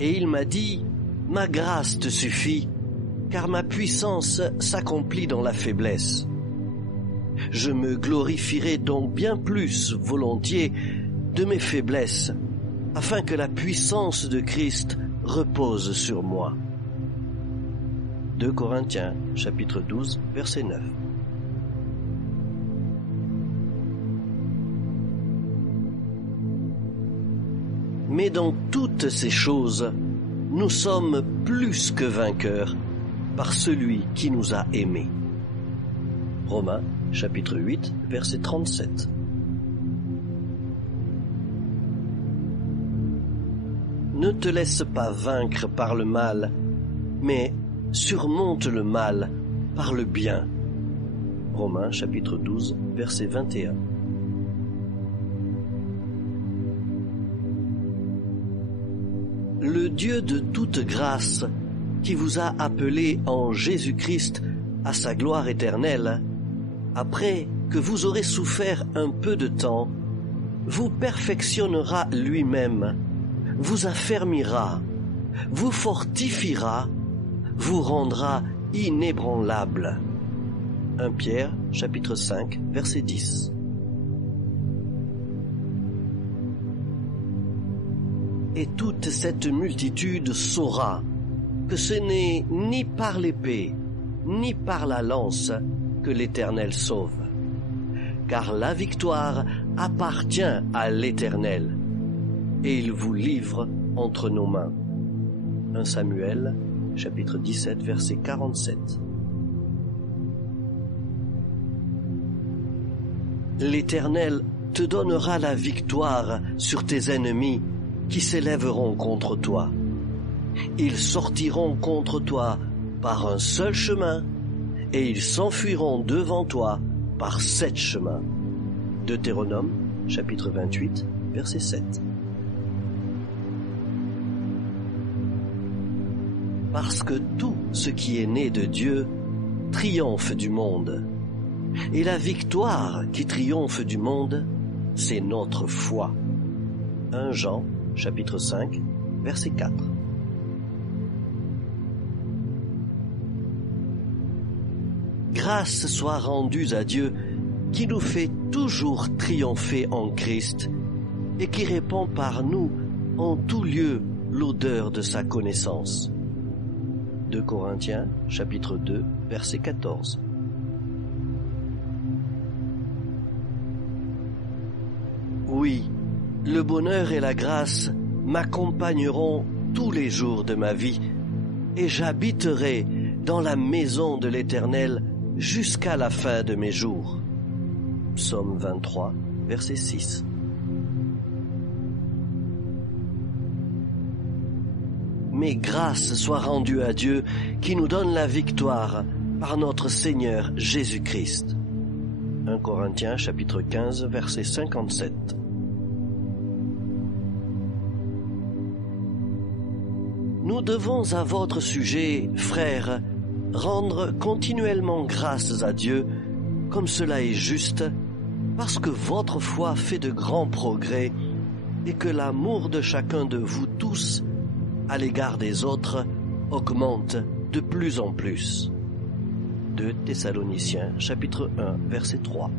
Et il m'a dit, « Ma grâce te suffit, car ma puissance s'accomplit dans la faiblesse. » Je me glorifierai donc bien plus volontiers de mes faiblesses, afin que la puissance de Christ repose sur moi. 2 Corinthiens, chapitre 12, verset 9. Mais dans toutes ces choses, nous sommes plus que vainqueurs par celui qui nous a aimés. Romains, chapitre 8, verset 37. Ne te laisse pas vaincre par le mal, mais surmonte le mal par le bien. Romains, chapitre 12, verset 21. Le Dieu de toute grâce, qui vous a appelé en Jésus-Christ à sa gloire éternelle, après que vous aurez souffert un peu de temps, vous perfectionnera lui-même, vous affermira, vous fortifiera, vous rendra inébranlable. 1 Pierre, chapitre 5, verset 10. Et toute cette multitude saura que ce n'est ni par l'épée, ni par la lance que l'Éternel sauve. Car la victoire appartient à l'Éternel, et il vous livre entre nos mains. 1 Samuel, chapitre 17, verset 47. L'Éternel te donnera la victoire sur tes ennemis qui s'élèveront contre toi. Ils sortiront contre toi par un seul chemin, et ils s'enfuiront devant toi par 7 chemins. Deutéronome, chapitre 28, verset 7. Parce que tout ce qui est né de Dieu triomphe du monde. Et la victoire qui triomphe du monde, c'est notre foi. 1 Jean, chapitre 5, verset 4. Grâce soit rendue à Dieu qui nous fait toujours triompher en Christ et qui répand par nous en tout lieu l'odeur de sa connaissance. 2 Corinthiens, chapitre 2, verset 14. Oui, le bonheur et la grâce m'accompagneront tous les jours de ma vie, et j'habiterai dans la maison de l'Éternel jusqu'à la fin de mes jours. Psaume 23, verset 6. Mais grâce soit rendue à Dieu qui nous donne la victoire par notre Seigneur Jésus-Christ. 1 Corinthiens chapitre 15, verset 57. Nous devons à votre sujet, frères, rendre continuellement grâces à Dieu, comme cela est juste, parce que votre foi fait de grands progrès et que l'amour de chacun de vous tous à l'égard des autres augmente de plus en plus. 2 Thessaloniciens, chapitre 1, verset 3.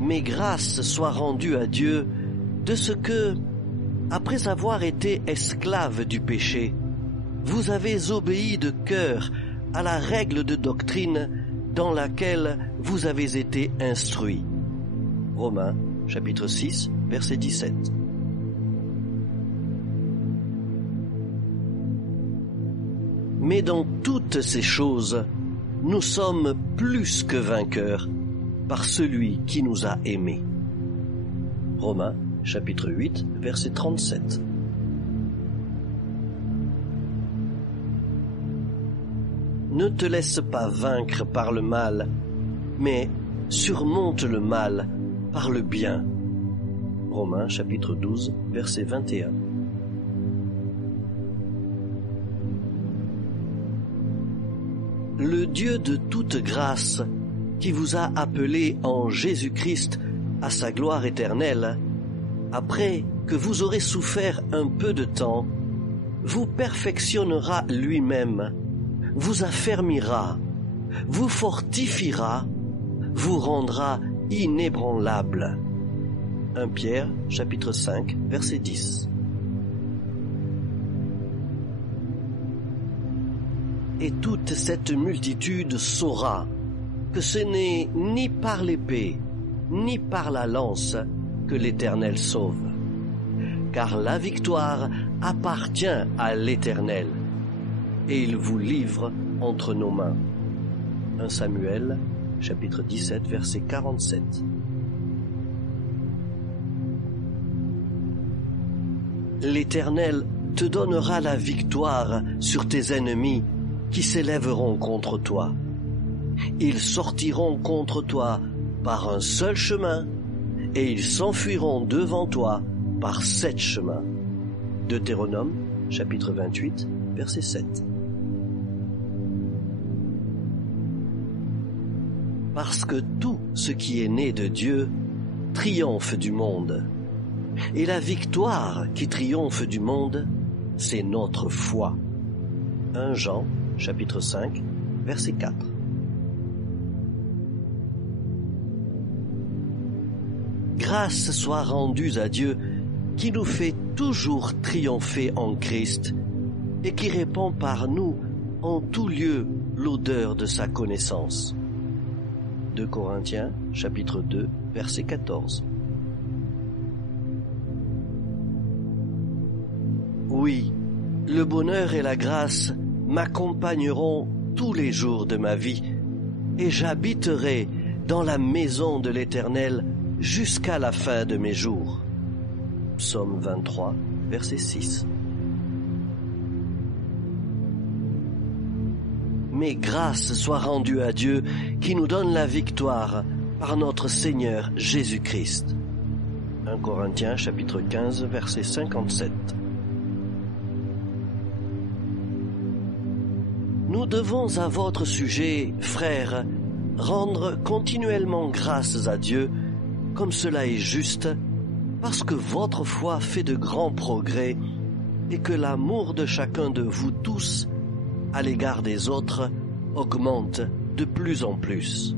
Mais grâce soit rendue à Dieu de ce que, après avoir été esclaves du péché, vous avez obéi de cœur à la règle de doctrine dans laquelle vous avez été instruits. Romains, chapitre 6, verset 17. Mais dans toutes ces choses, nous sommes plus que vainqueurs par celui qui nous a aimés. Romains, chapitre 8, verset 37. Ne te laisse pas vaincre par le mal, mais surmonte le mal par le bien. Romains, chapitre 12, verset 21. Le Dieu de toute grâce, qui vous a appelé en Jésus-Christ à sa gloire éternelle, après que vous aurez souffert un peu de temps, vous perfectionnera lui-même, vous affermira, vous fortifiera, vous rendra inébranlable. 1 Pierre, chapitre 5, verset 10. Et toute cette multitude saura que ce n'est ni par l'épée, ni par la lance que l'Éternel sauve. Car la victoire appartient à l'Éternel, et il vous livre entre nos mains. 1 Samuel, chapitre 17, verset 47. L'Éternel te donnera la victoire sur tes ennemis qui s'élèveront contre toi. Ils sortiront contre toi par un seul chemin, et ils s'enfuiront devant toi par 7 chemins. Deutéronome, chapitre 28, verset 7. Parce que tout ce qui est né de Dieu triomphe du monde. Et la victoire qui triomphe du monde, c'est notre foi. 1 Jean, chapitre 5, verset 4. Grâce soit rendue à Dieu qui nous fait toujours triompher en Christ et qui répand par nous en tout lieu l'odeur de sa connaissance. 2 Corinthiens, chapitre 2, verset 14. Oui, le bonheur et la grâce m'accompagneront tous les jours de ma vie, et j'habiterai dans la maison de l'Éternel jusqu'à la fin de mes jours. Psaume 23, verset 6. Mais grâce soit rendue à Dieu qui nous donne la victoire par notre Seigneur Jésus-Christ. 1 Corinthiens chapitre 15, verset 57. Nous devons à votre sujet, frères, rendre continuellement grâces à Dieu, comme cela est juste, parce que votre foi fait de grands progrès et que l'amour de chacun de vous tous à l'égard des autres augmente de plus en plus.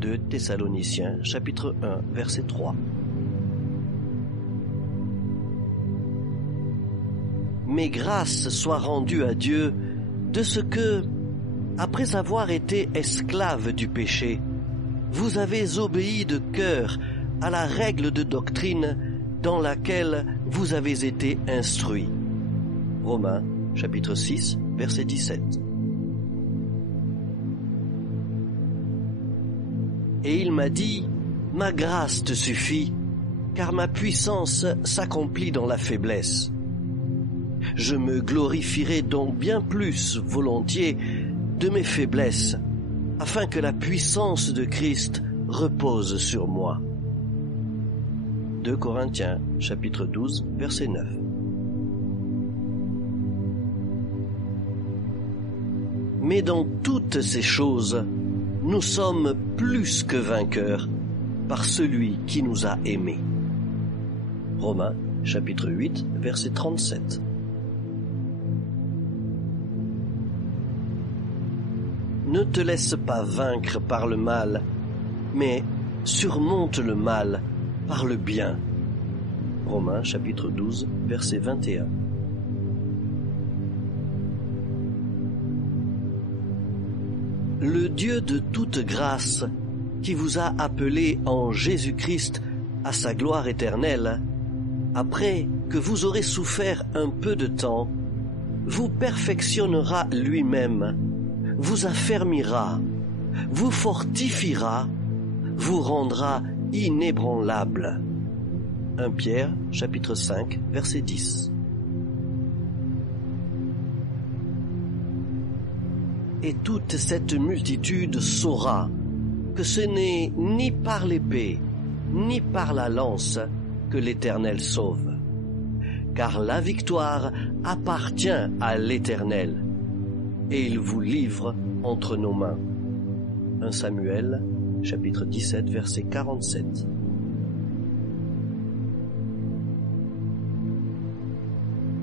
2 Thessaloniciens, chapitre 1, verset 3. Mais grâce soit rendue à Dieu de ce que, après avoir été esclaves du péché, vous avez obéi de cœur à la règle de doctrine dans laquelle vous avez été instruits. Romains, chapitre 6, verset 17. Et il m'a dit, ma grâce te suffit, car ma puissance s'accomplit dans la faiblesse. Je me glorifierai donc bien plus volontiers de mes faiblesses, afin que la puissance de Christ repose sur moi. 2 Corinthiens, chapitre 12, verset 9. Mais dans toutes ces choses, nous sommes plus que vainqueurs par celui qui nous a aimés. Romains, chapitre 8, verset 37. Ne te laisse pas vaincre par le mal, mais surmonte le mal par le bien. Romains chapitre 12, verset 21. Le Dieu de toute grâce, qui vous a appelés en Jésus-Christ à sa gloire éternelle, après que vous aurez souffert un peu de temps, vous perfectionnera lui-même, vous affermira, vous fortifiera, vous rendra inébranlable. 1 Pierre, chapitre 5, verset 10. Et toute cette multitude saura que ce n'est ni par l'épée, ni par la lance que l'Éternel sauve. Car la victoire appartient à l'Éternel, et il vous livre entre nos mains. 1 Samuel, chapitre 17, verset 47.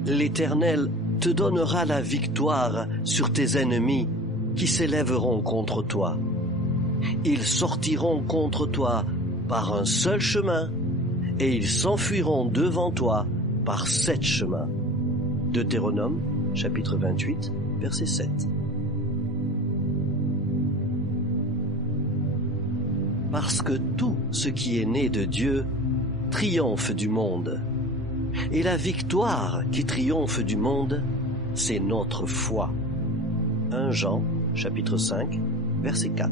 L'Éternel te donnera la victoire sur tes ennemis qui s'élèveront contre toi. Ils sortiront contre toi par un seul chemin et ils s'enfuiront devant toi par 7 chemins. Deutéronome, chapitre 28, verset 7. Parce que tout ce qui est né de Dieu triomphe du monde. Et la victoire qui triomphe du monde, c'est notre foi. 1 Jean, chapitre 5, verset 4.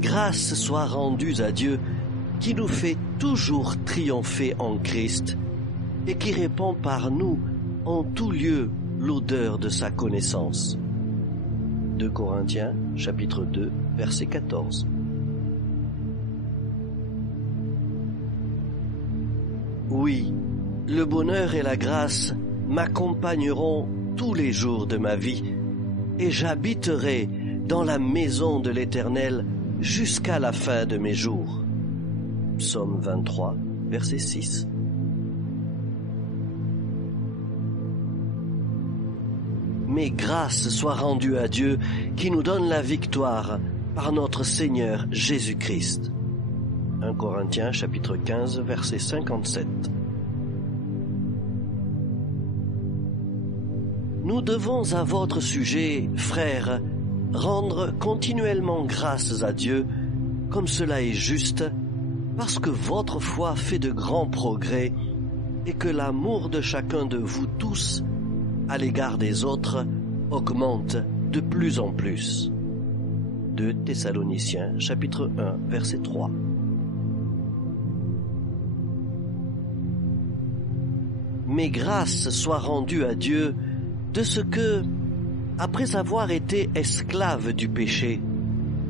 Grâce soit rendue à Dieu qui nous fait toujours triompher en Christ et qui répand par nous en tout lieu l'odeur de sa connaissance. 2 Corinthiens, chapitre 2, verset 14. Oui, le bonheur et la grâce m'accompagneront tous les jours de ma vie, et j'habiterai dans la maison de l'Éternel jusqu'à la fin de mes jours. Psaume 23, verset 6. Mais grâce soit rendue à Dieu qui nous donne la victoire par notre Seigneur Jésus-Christ. 1 Corinthiens chapitre 15 verset 57. Nous devons à votre sujet, frères, rendre continuellement grâces à Dieu, comme cela est juste, parce que votre foi fait de grands progrès et que l'amour de chacun de vous tous à l'égard des autres augmente de plus en plus. 2 Thessaloniciens chapitre 1 verset 3. Mais grâce soit rendue à Dieu de ce que, après avoir été esclaves du péché,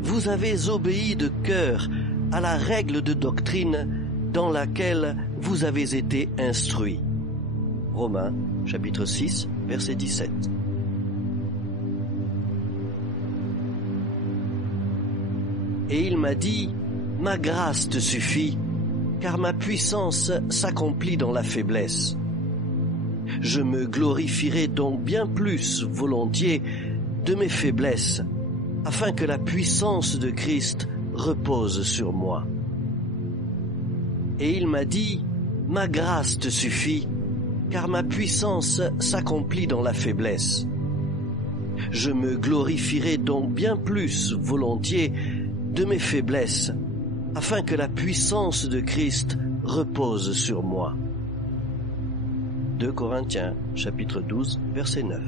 vous avez obéi de cœur à la règle de doctrine dans laquelle vous avez été instruits. Romains, chapitre 6, verset 17. Et il m'a dit, « Ma grâce te suffit, car ma puissance s'accomplit dans la faiblesse. » Je me glorifierai donc bien plus volontiers de mes faiblesses, afin que la puissance de Christ repose sur moi. Et il m'a dit, « Ma grâce te suffit, car ma puissance s'accomplit dans la faiblesse. » Je me glorifierai donc bien plus volontiers de mes faiblesses, afin que la puissance de Christ repose sur moi. 2 Corinthiens, chapitre 12, verset 9.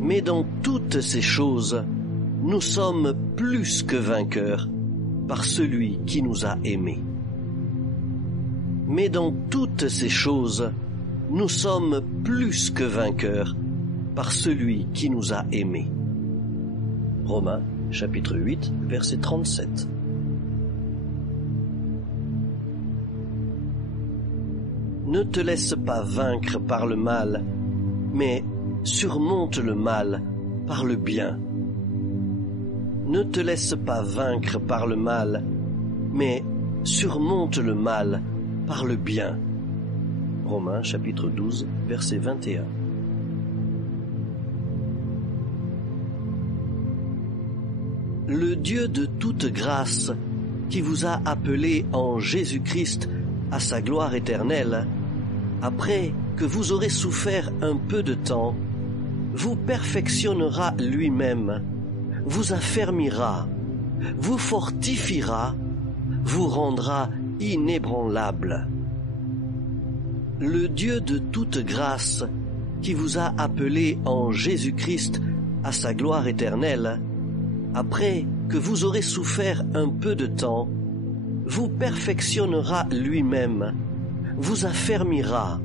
Mais dans toutes ces choses, nous sommes plus que vainqueurs par celui qui nous a aimés. Mais dans toutes ces choses, nous sommes plus que vainqueurs par celui qui nous a aimés. Romains, chapitre 8, verset 37. Ne te laisse pas vaincre par le mal, mais surmonte le mal par le bien. Ne te laisse pas vaincre par le mal, mais surmonte le mal par le bien. Romains chapitre 12, verset 21. Le Dieu de toute grâce, qui vous a appelé en Jésus-Christ à sa gloire éternelle, après que vous aurez souffert un peu de temps, vous perfectionnera lui-même, vous affermira, vous fortifiera, vous rendra inébranlable. Le Dieu de toute grâce, qui vous a appelé en Jésus-Christ à sa gloire éternelle, après que vous aurez souffert un peu de temps, vous perfectionnera lui-même, vous affermira,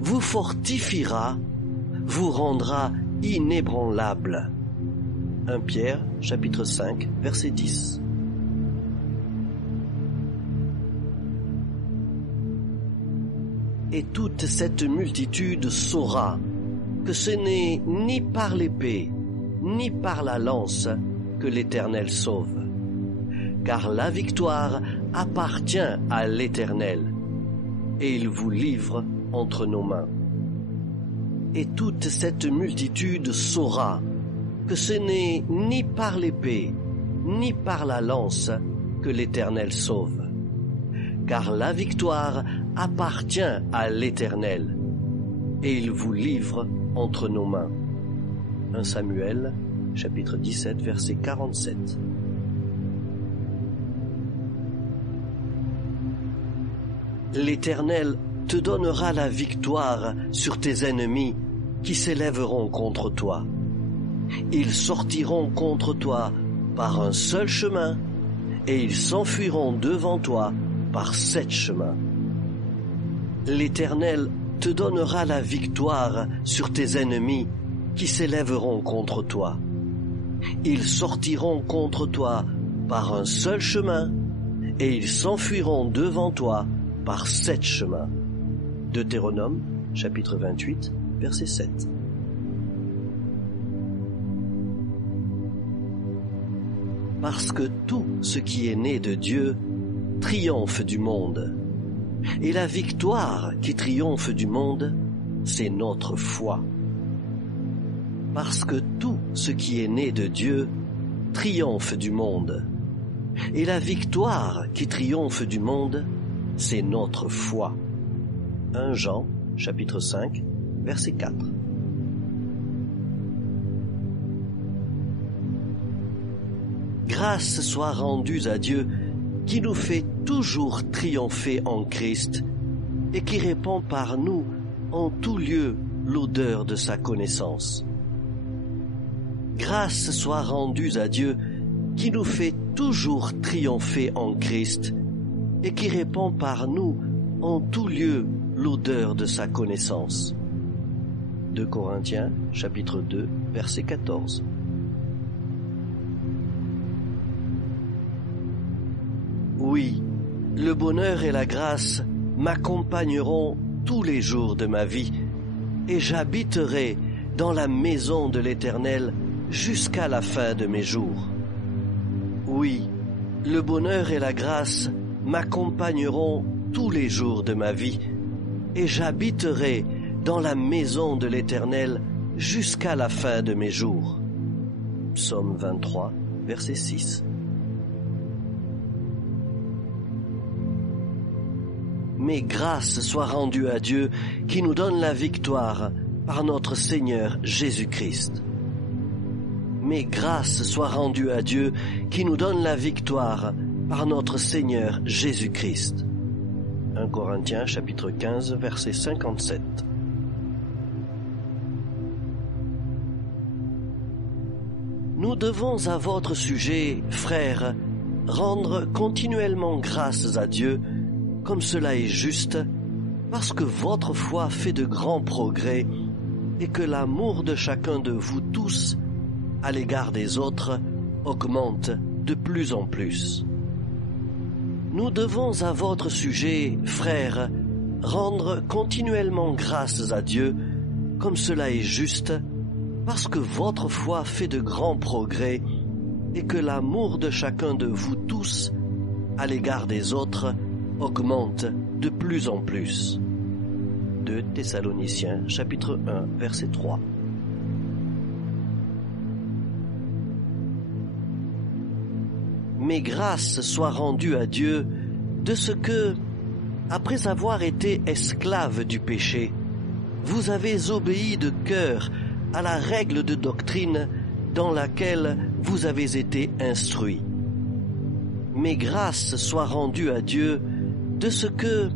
vous fortifiera, vous rendra inébranlable. 1 Pierre, chapitre 5, verset 10. Et toute cette multitude saura que ce n'est ni par l'épée, ni par la lance que l'Éternel sauve. car la victoire appartient à l'Éternel, et il vous livre entre nos mains. Et toute cette multitude saura que ce n'est ni par l'épée, ni par la lance que l'Éternel sauve, car la victoire appartient à l'Éternel, et il vous livre entre nos mains. 1 Samuel, chapitre 17, verset 47. L'Éternel te donnera la victoire sur tes ennemis qui s'élèveront contre toi. Ils sortiront contre toi par un seul chemin, et ils s'enfuiront devant toi par 7 chemins. L'Éternel te donnera la victoire sur tes ennemis qui s'élèveront contre toi. Ils sortiront contre toi par un seul chemin, et ils s'enfuiront devant toi par 7 chemins. Deutéronome, chapitre 28, verset 7. Parce que tout ce qui est né de Dieu triomphe du monde. Et la victoire qui triomphe du monde, c'est notre foi. Parce que tout ce qui est né de Dieu triomphe du monde. Et la victoire qui triomphe du monde, c'est notre foi. 1 Jean, chapitre 5, verset 4. Grâce soit rendue à Dieu qui nous fait toujours triompher en Christ et qui répand par nous en tout lieu l'odeur de sa connaissance. Grâce soit rendue à Dieu qui nous fait toujours triompher en Christ et qui répand par nous en tout lieu l'odeur de sa connaissance. 2 Corinthiens, chapitre 2, verset 14. Oui, le bonheur et la grâce m'accompagneront tous les jours de ma vie, et j'habiterai dans la maison de l'Éternel jusqu'à la fin de mes jours. Oui, le bonheur et la grâce m'accompagneront tous les jours de ma vie, et j'habiterai dans la maison de l'Éternel jusqu'à la fin de mes jours. Psaume 23, verset 6. Mais grâce soit rendue à Dieu qui nous donne la victoire par notre Seigneur Jésus-Christ. Mais grâce soit rendue à Dieu qui nous donne la victoire par notre Seigneur Jésus-Christ. 1 Corinthiens chapitre 15 verset 57. Nous devons à votre sujet, frères, rendre continuellement grâces à Dieu, comme cela est juste, parce que votre foi fait de grands progrès et que l'amour de chacun de vous tous à l'égard des autres augmente de plus en plus. Nous devons à votre sujet, frères, rendre continuellement grâces à Dieu, comme cela est juste, parce que votre foi fait de grands progrès et que l'amour de chacun de vous tous à l'égard des autres augmente de plus en plus. 2 Thessaloniciens, chapitre 1, verset 3. Mais grâce soit rendue à Dieu de ce que, après avoir été esclaves du péché, vous avez obéi de cœur à la règle de doctrine dans laquelle vous avez été instruits. Mais grâce soit rendue à Dieu de ce que,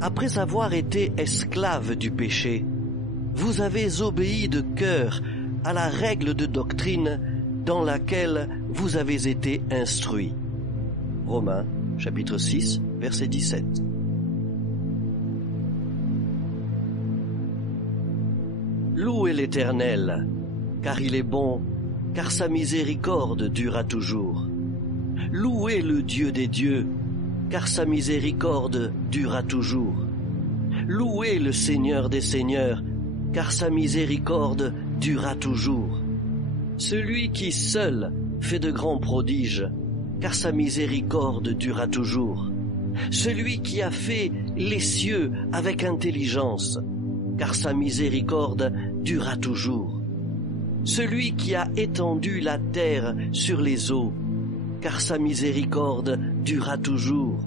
après avoir été esclaves du péché, vous avez obéi de cœur à la règle de doctrine dans laquelle vous avez été instruits. Romains, chapitre 6, verset 17. Louez l'Éternel, car il est bon, car sa miséricorde dure à toujours. Louez le Dieu des dieux, car sa miséricorde dure à toujours. Louez le Seigneur des seigneurs, car sa miséricorde dure à toujours. Celui qui seul fait de grands prodiges, car sa miséricorde dura toujours. Celui qui a fait les cieux avec intelligence, car sa miséricorde dura toujours. Celui qui a étendu la terre sur les eaux, car sa miséricorde dura toujours.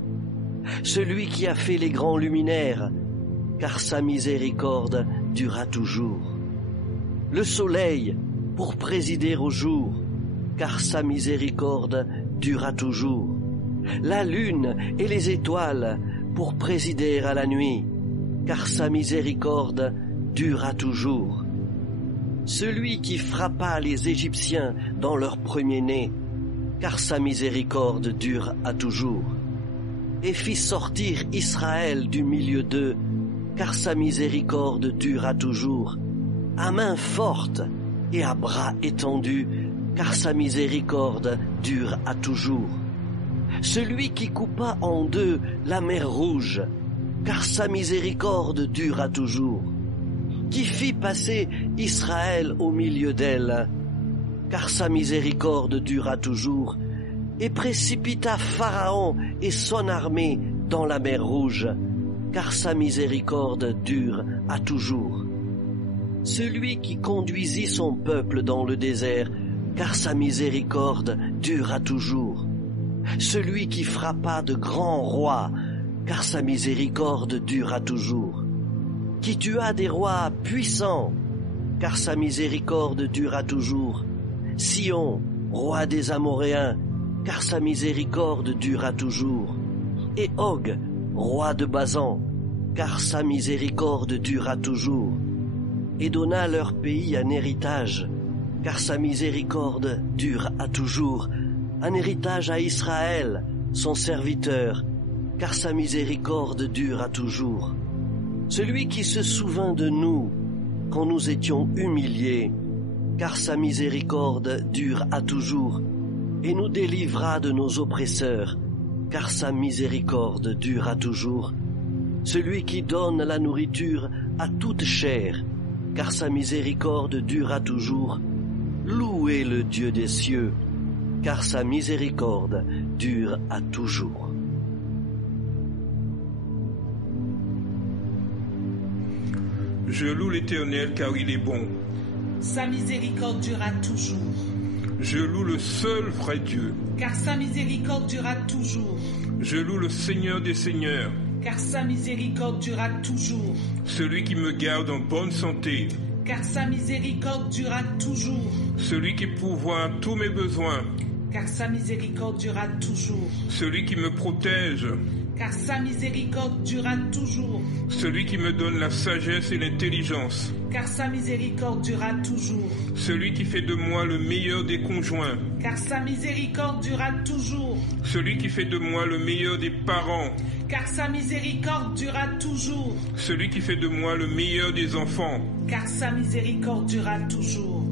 Celui qui a fait les grands luminaires, car sa miséricorde dura toujours. Le soleil pour présider au jour, car sa miséricorde dura toujours. La lune et les étoiles pour présider à la nuit, car sa miséricorde dura toujours. Celui qui frappa les Égyptiens dans leur premier-né, car sa miséricorde dure à toujours. Et fit sortir Israël du milieu d'eux, car sa miséricorde dure à toujours. À main forte et à bras étendus, car sa miséricorde dure à toujours. Celui qui coupa en deux la mer Rouge, car sa miséricorde dure à toujours. Qui fit passer Israël au milieu d'elle, car sa miséricorde dure à toujours, et précipita Pharaon et son armée dans la mer Rouge, car sa miséricorde dure à toujours. Celui qui conduisit son peuple dans le désert, car sa miséricorde dure à toujours. Celui qui frappa de grands rois, car sa miséricorde dure à toujours. Qui tua des rois puissants, car sa miséricorde dure à toujours. Sion, roi des Amoréens, car sa miséricorde dure à toujours. Et Og, roi de Basan, car sa miséricorde dure à toujours. Et donna leur pays en héritage, car sa miséricorde dure à toujours. Un héritage à Israël, son serviteur, car sa miséricorde dure à toujours. Celui qui se souvint de nous quand nous étions humiliés, car sa miséricorde dure à toujours, et nous délivra de nos oppresseurs, car sa miséricorde dure à toujours. Celui qui donne la nourriture à toute chair, car sa miséricorde dure à toujours. Louez le Dieu des cieux, car sa miséricorde dure à toujours. Je loue l'Éternel car il est bon. Sa miséricorde durera toujours. Je loue le seul vrai Dieu, car sa miséricorde durera toujours. Je loue le Seigneur des Seigneurs, car sa miséricorde durera toujours. Celui qui me garde en bonne santé, car sa miséricorde durera toujours. Celui qui pourvoit à tous mes besoins, car sa miséricorde durera toujours. Celui qui me protège, car sa miséricorde durera toujours. Celui qui me donne la sagesse et l'intelligence, car sa miséricorde durera toujours. Celui qui fait de moi le meilleur des conjoints, car sa miséricorde durera toujours. Celui qui fait de moi le meilleur des parents, car sa miséricorde durera toujours. Celui qui fait de moi le meilleur des enfants, car sa miséricorde durera toujours.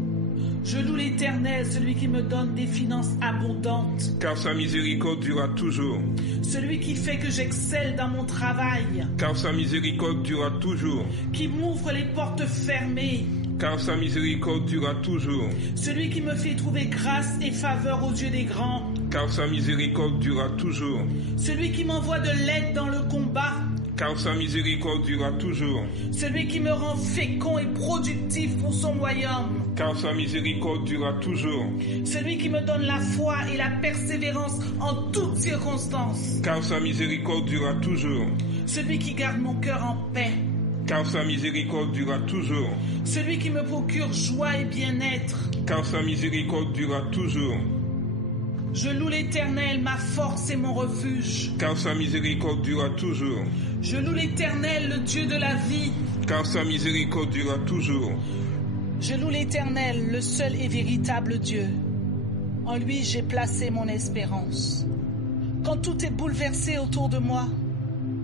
Je loue l'Éternel, celui qui me donne des finances abondantes, car sa miséricorde durera toujours. Celui qui fait que j'excelle dans mon travail, car sa miséricorde durera toujours. Qui m'ouvre les portes fermées, car sa miséricorde durera toujours. Celui qui me fait trouver grâce et faveur aux yeux des grands, car sa miséricorde durera toujours. Celui qui m'envoie de l'aide dans le combat, car sa miséricorde durera toujours. Celui qui me rend fécond et productif pour son royaume, car sa miséricorde durera toujours. Celui qui me donne la foi et la persévérance en toutes circonstances, car sa miséricorde durera toujours. Celui qui garde mon cœur en paix, car sa miséricorde durera toujours. Celui qui me procure joie et bien-être, car sa miséricorde durera toujours. Je loue l'Éternel, ma force et mon refuge, car sa miséricorde durera toujours. Je loue l'Éternel, le Dieu de la vie, car sa miséricorde durera toujours. Je loue l'Éternel, le seul et véritable Dieu. En lui, j'ai placé mon espérance. Quand tout est bouleversé autour de moi,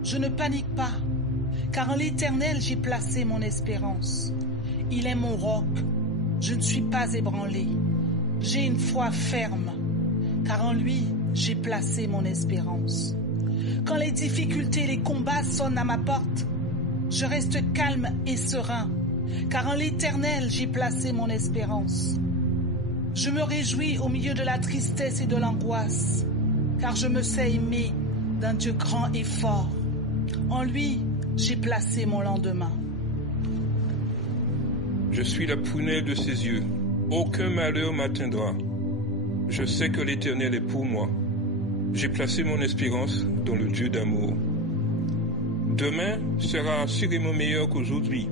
je ne panique pas, car en l'Éternel, j'ai placé mon espérance. Il est mon roc, je ne suis pas ébranlé. J'ai une foi ferme, car en lui, j'ai placé mon espérance. Quand les difficultés et les combats sonnent à ma porte, je reste calme et serein, car en l'Éternel, j'ai placé mon espérance. Je me réjouis au milieu de la tristesse et de l'angoisse, car je me sais aimé d'un Dieu grand et fort. En lui, j'ai placé mon lendemain. Je suis la prunelle de ses yeux. Aucun malheur m'atteindra. Je sais que l'Éternel est pour moi. J'ai placé mon espérance dans le Dieu d'amour. Demain sera assurément meilleur qu'aujourd'hui.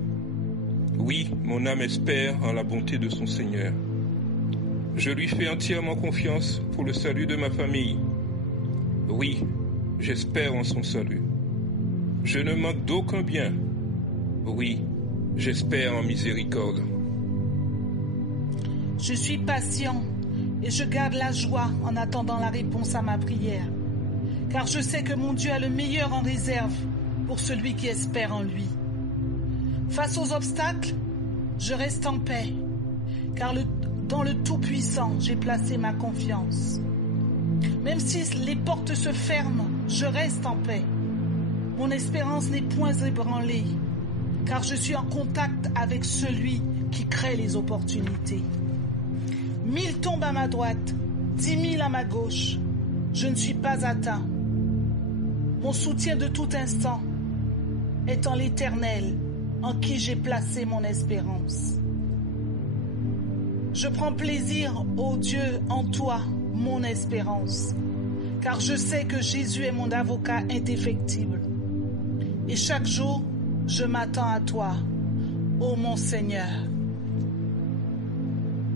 Oui, mon âme espère en la bonté de son Seigneur. Je lui fais entièrement confiance pour le salut de ma famille. Oui, j'espère en son salut. Je ne manque d'aucun bien. Oui, j'espère en miséricorde. Je suis patient et je garde la joie en attendant la réponse à ma prière, car je sais que mon Dieu a le meilleur en réserve pour celui qui espère en lui. Face aux obstacles, je reste en paix, car dans le Tout-Puissant, j'ai placé ma confiance. Même si les portes se ferment, je reste en paix. Mon espérance n'est point ébranlée, car je suis en contact avec celui qui crée les opportunités. 1000 tombent à ma droite, 10 000 à ma gauche. Je ne suis pas atteint. Mon soutien de tout instant est en l'Éternel, en qui j'ai placé mon espérance. Je prends plaisir, ô Dieu, en toi, mon espérance, car je sais que Jésus est mon avocat indéfectible. Et chaque jour, je m'attends à toi, ô mon Seigneur.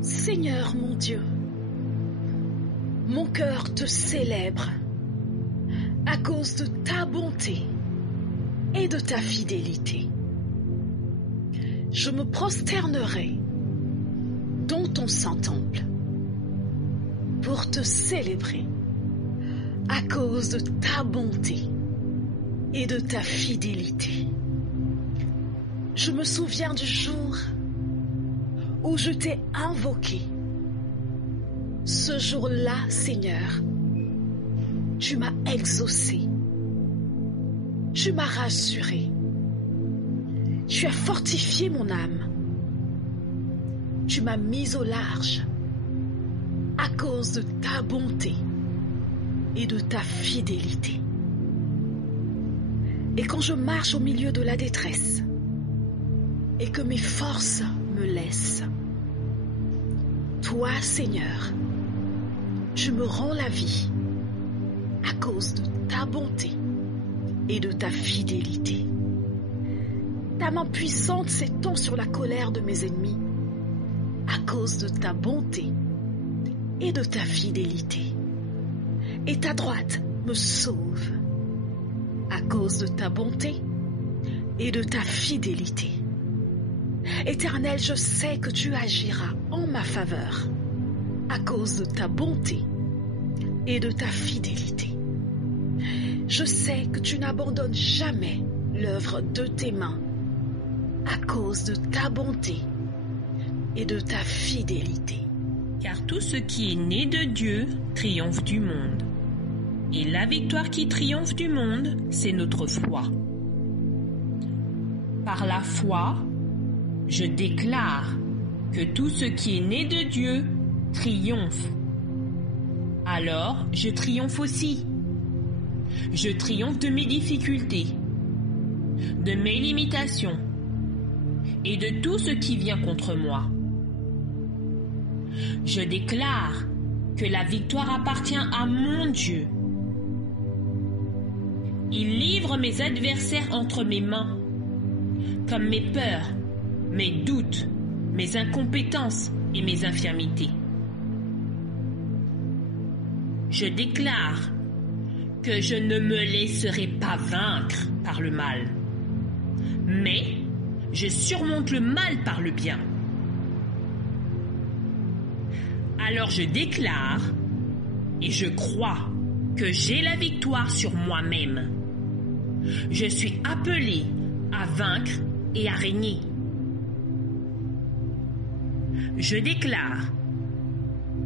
Seigneur mon Dieu, mon cœur te célèbre à cause de ta bonté et de ta fidélité. Je me prosternerai dans ton saint temple pour te célébrer à cause de ta bonté et de ta fidélité. Je me souviens du jour où je t'ai invoqué. Ce jour-là, Seigneur, tu m'as exaucé, tu m'as rassuré, tu as fortifié mon âme, tu m'as mis au large à cause de ta bonté et de ta fidélité. Et quand je marche au milieu de la détresse et que mes forces me laissent, toi, Seigneur, tu me rends la vie à cause de ta bonté et de ta fidélité. Ta main puissante s'étend sur la colère de mes ennemis à cause de ta bonté et de ta fidélité. Et ta droite me sauve à cause de ta bonté et de ta fidélité. Éternel, je sais que tu agiras en ma faveur à cause de ta bonté et de ta fidélité. Je sais que tu n'abandonnes jamais l'œuvre de tes mains à cause de ta bonté et de ta fidélité. Car tout ce qui est né de Dieu triomphe du monde. Et la victoire qui triomphe du monde, c'est notre foi. Par la foi, je déclare que tout ce qui est né de Dieu triomphe. Alors, je triomphe aussi. Je triomphe de mes difficultés, de mes limitations et de tout ce qui vient contre moi. Je déclare que la victoire appartient à mon Dieu. Il livre mes adversaires entre mes mains, comme mes peurs, mes doutes, mes incompétences et mes infirmités. Je déclare que je ne me laisserai pas vaincre par le mal, mais je surmonte le mal par le bien. Alors je déclare et je crois que j'ai la victoire sur moi-même. Je suis appelé à vaincre et à régner. Je déclare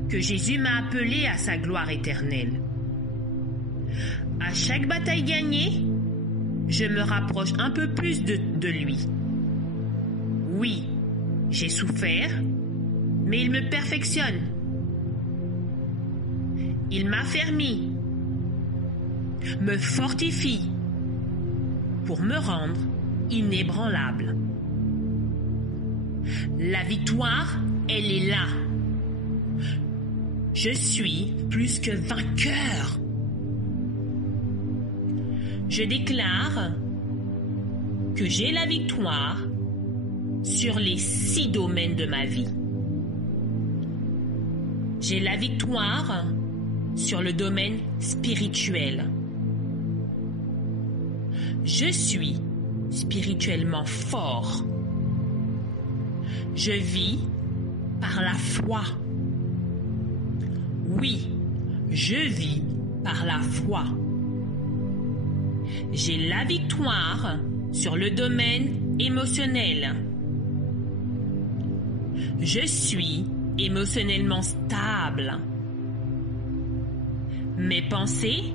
que Jésus m'a appelé à sa gloire éternelle. À chaque bataille gagnée, je me rapproche un peu plus de lui. Oui, j'ai souffert, mais il me perfectionne. Il m'affermit me fortifie pour me rendre inébranlable. La victoire, elle est là. Je suis plus que vainqueur. Je déclare que j'ai la victoire sur les 6 domaines de ma vie. J'ai la victoire sur le domaine spirituel. Je suis spirituellement fort. Je vis par la foi. Oui, je vis par la foi. J'ai la victoire sur le domaine émotionnel. Je suis émotionnellement stable. Mes pensées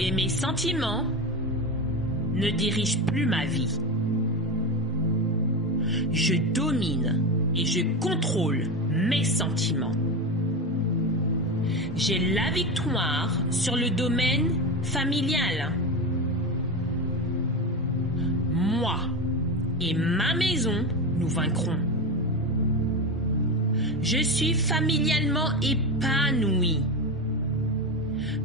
et mes sentiments ne dirigent plus ma vie. Je domine et je contrôle mes sentiments. J'ai la victoire sur le domaine familial. Moi et ma maison, nous vaincrons. Je suis familialement épanoui.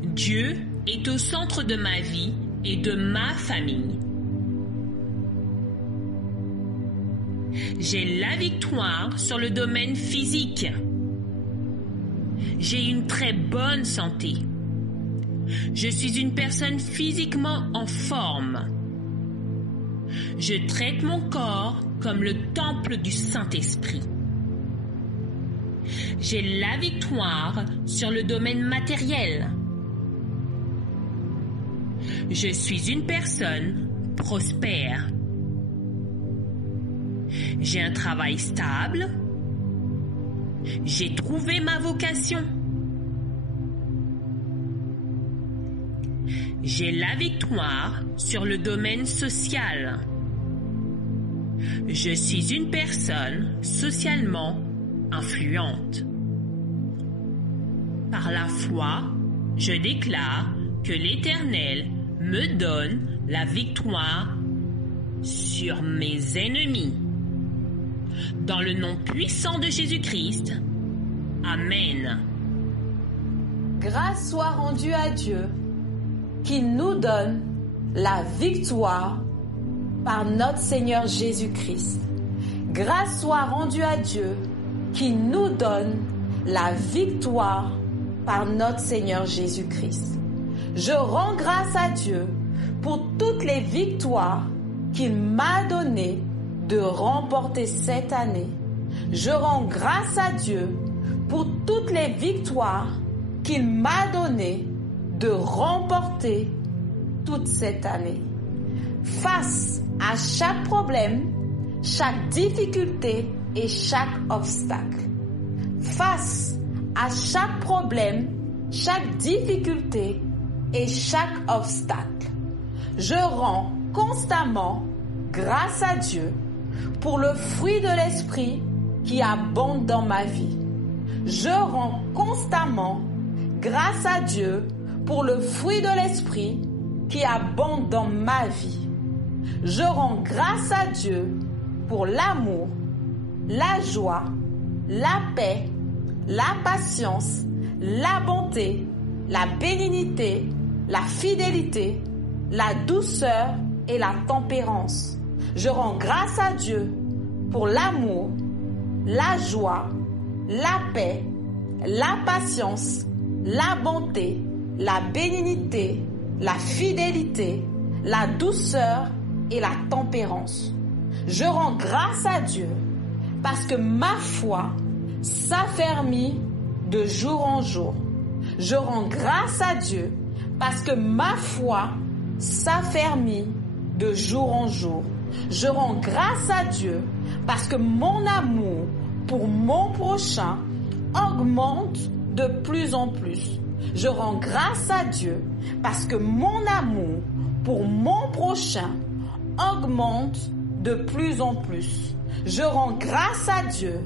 Dieu est au centre de ma vie et de ma famille. J'ai la victoire sur le domaine physique. J'ai une très bonne santé. Je suis une personne physiquement en forme. Je traite mon corps comme le temple du Saint-Esprit. J'ai la victoire sur le domaine matériel. Je suis une personne prospère. J'ai un travail stable. J'ai trouvé ma vocation. J'ai la victoire sur le domaine social. Je suis une personne socialement influente. Par la foi, je déclare que l'Éternel me donne la victoire sur mes ennemis. Dans le nom puissant de Jésus-Christ. Amen. Grâce soit rendue à Dieu qui nous donne la victoire par notre Seigneur Jésus-Christ. Grâce soit rendue à Dieu qui nous donne la victoire par notre Seigneur Jésus-Christ. Je rends grâce à Dieu pour toutes les victoires qu'il m'a données de remporter cette année. Je rends grâce à Dieu pour toutes les victoires qu'il m'a données de remporter toute cette année. Face à chaque problème, chaque difficulté et chaque obstacle. Face à chaque problème, chaque difficulté et chaque obstacle. Je rends constamment grâce à Dieu pour le fruit de l'esprit qui abonde dans ma vie. Je rends constamment grâce à Dieu pour le fruit de l'esprit qui abonde dans ma vie. Je rends grâce à Dieu pour l'amour, la joie, la paix, la patience, la bonté, la bénignité, la fidélité, la douceur et la tempérance. Je rends grâce à Dieu pour l'amour, la joie, la paix, la patience, la bonté, la bénignité, la fidélité, la douceur et la tempérance. Je rends grâce à Dieu parce que ma foi s'affermit de jour en jour. Je rends grâce à Dieu parce que ma foi s'affermit de jour en jour. Je rends grâce à Dieu parce que mon amour pour mon prochain augmente de plus en plus. Je rends grâce à Dieu parce que mon amour pour mon prochain augmente de plus en plus. Je rends grâce à Dieu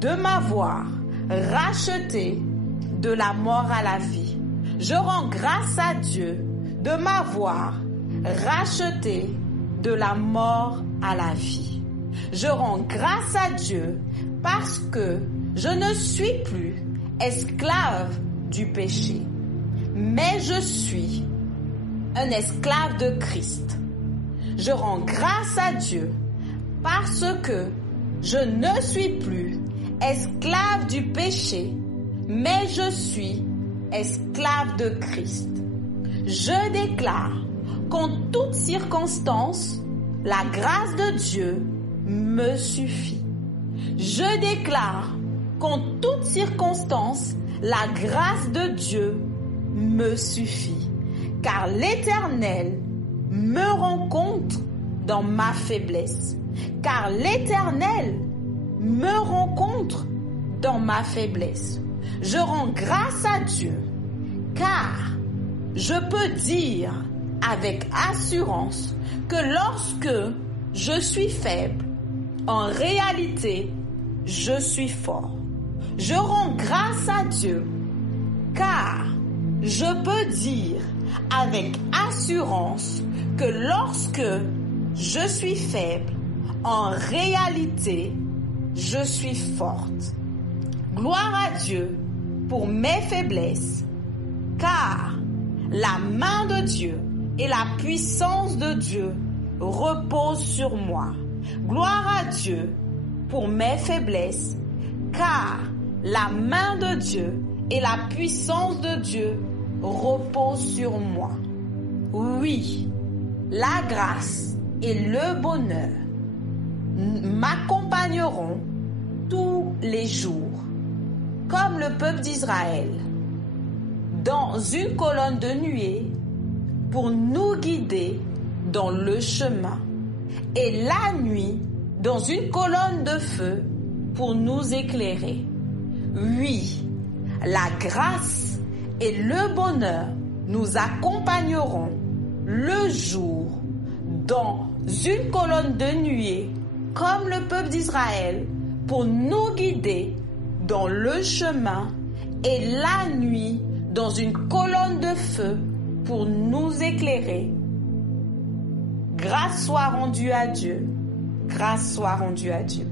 de m'avoir racheté de la mort à la vie. Je rends grâce à Dieu de m'avoir racheté de la mort à la vie. Je rends grâce à Dieu parce que je ne suis plus esclave du péché, mais je suis un esclave de Christ. Je rends grâce à Dieu parce que je ne suis plus esclave du péché, mais je suis esclave de Christ. Je déclare qu'en toutes circonstances, la grâce de Dieu me suffit. Je déclare qu'en toutes circonstances, la grâce de Dieu me suffit, car l'Éternel me rencontre dans ma faiblesse, car l'Éternel me rencontre dans ma faiblesse. Je rends grâce à Dieu, car je peux dire avec assurance que lorsque je suis faible, en réalité, je suis fort. Je rends grâce à Dieu, car je peux dire avec assurance que lorsque je suis faible, en réalité, je suis forte. Gloire à Dieu pour mes faiblesses, car la main de Dieu et la puissance de Dieu reposent sur moi. Gloire à Dieu pour mes faiblesses, car la main de Dieu et la puissance de Dieu reposent sur moi. Oui, la grâce et le bonheur m'accompagneront tous les jours, comme le peuple d'Israël, dans une colonne de nuée pour nous guider dans le chemin, et la nuit dans une colonne de feu pour nous éclairer. Oui, la grâce et le bonheur nous accompagneront le jour dans une colonne de nuée comme le peuple d'Israël pour nous guider dans le chemin, et la nuit dans une colonne de feu pour nous éclairer. Grâce soit rendue à Dieu. Grâce soit rendue à Dieu.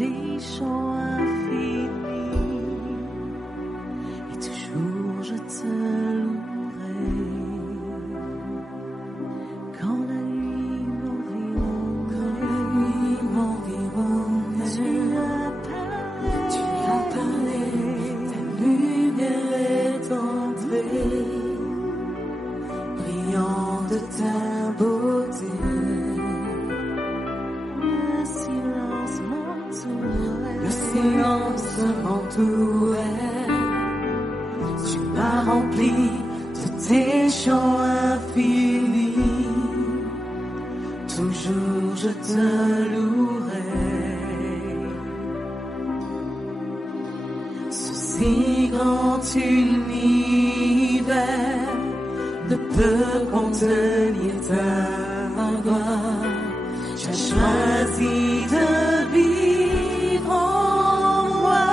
tes chants infinis, et toujours je te louerai. Quand la nuit m'environnait, tu as parlé, ta lumière est entrée, brillant de ta beauté. Le silence m'entourait, tu m'as rempli de tes chants infinis, toujours je te louerai. Ce si grand univers ne peut contenir ta gloire. Tu as choisi de vivre en moi,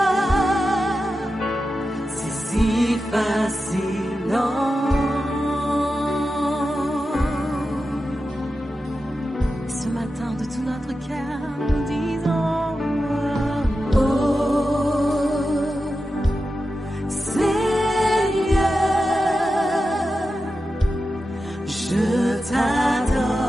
c'est si fascinant. Et ce matin de tout notre cœur, nous disons oh, Seigneur, je t'adore.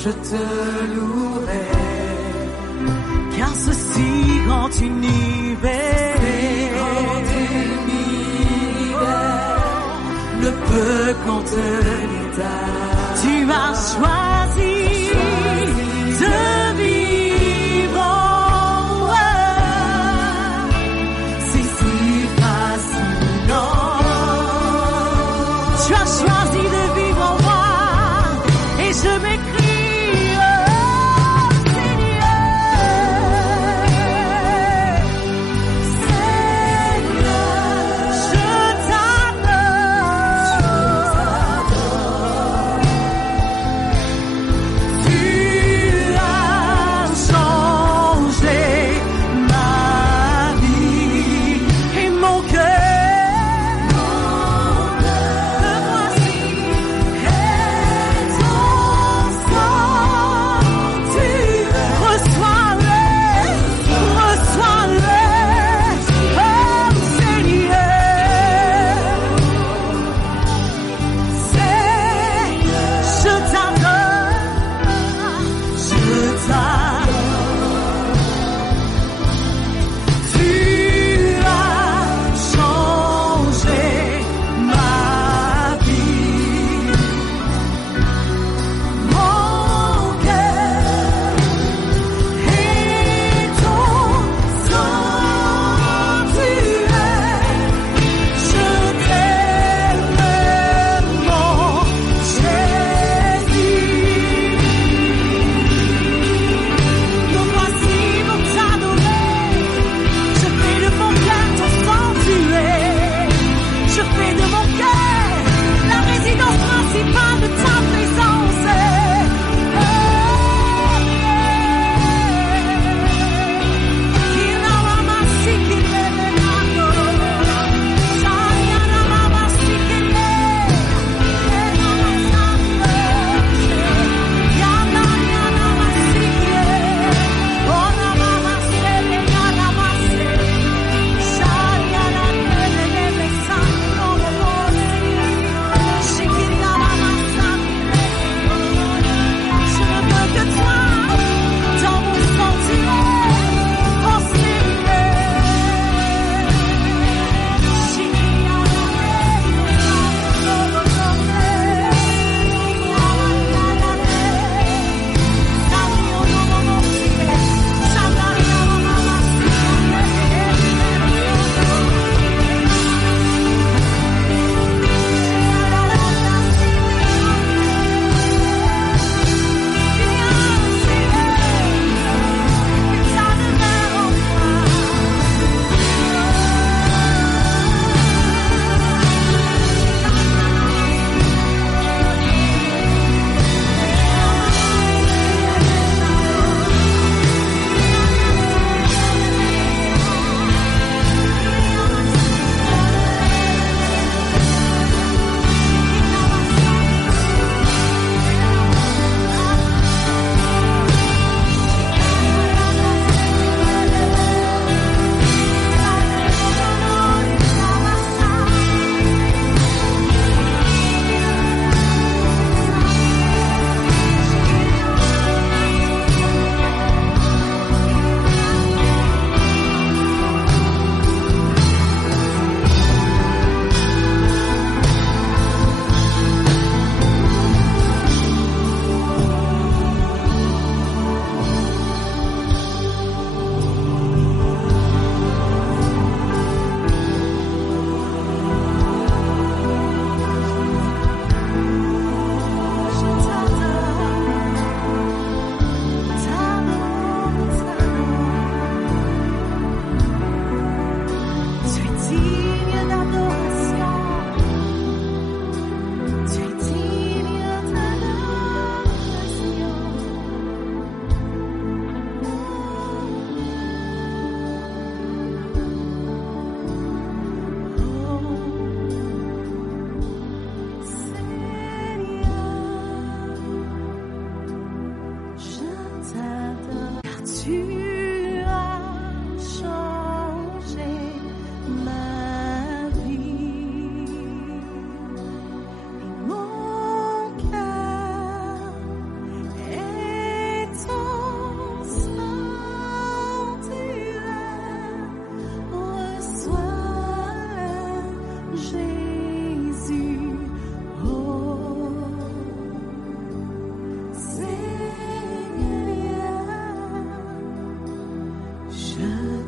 Je te louerai, car ce si grand univers ne peut contenir ta. Tu as choisi de vivre en moi, c'est si fascinant. Tu as choisi de vivre en moi, et je m'écris.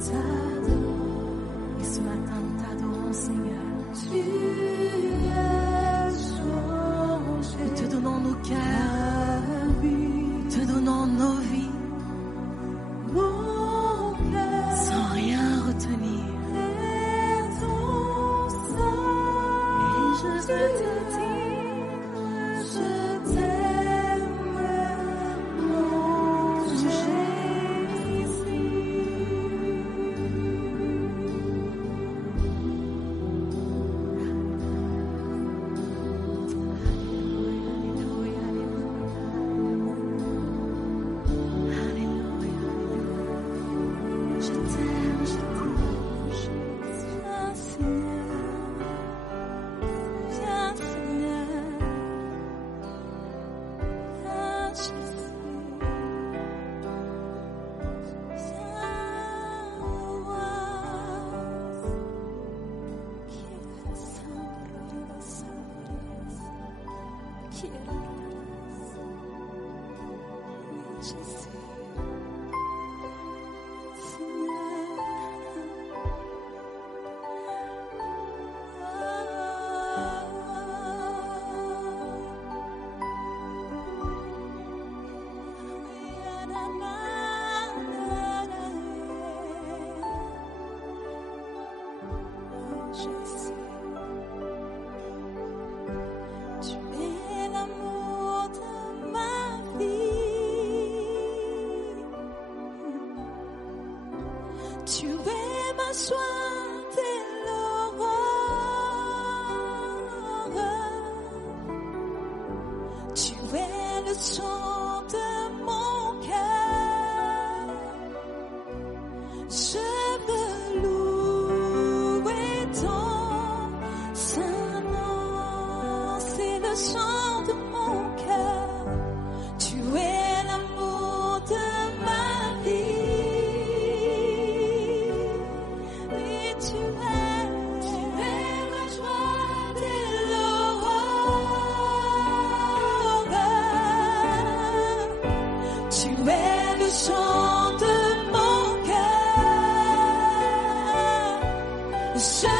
Et ce matin, nous t'adorons, Seigneur. Nous te donnons nos cœurs, te donnons nos vies, sans rien retenir. Et je veux te dire, je t'aime, mon Jésus. Je t'aime, viens Seigneur, viens Jésus, tu es l'amour de ma vie. Tu es ma soie dès l'aurore. Tu es le son de mon cœur. Je veux louer ton saint nom. C'est le chant de mon cœur. Tu es l'amour de ma vie. Oui, tu es ma joie dès l'aurore. Tu es le chant de mon cœur. Je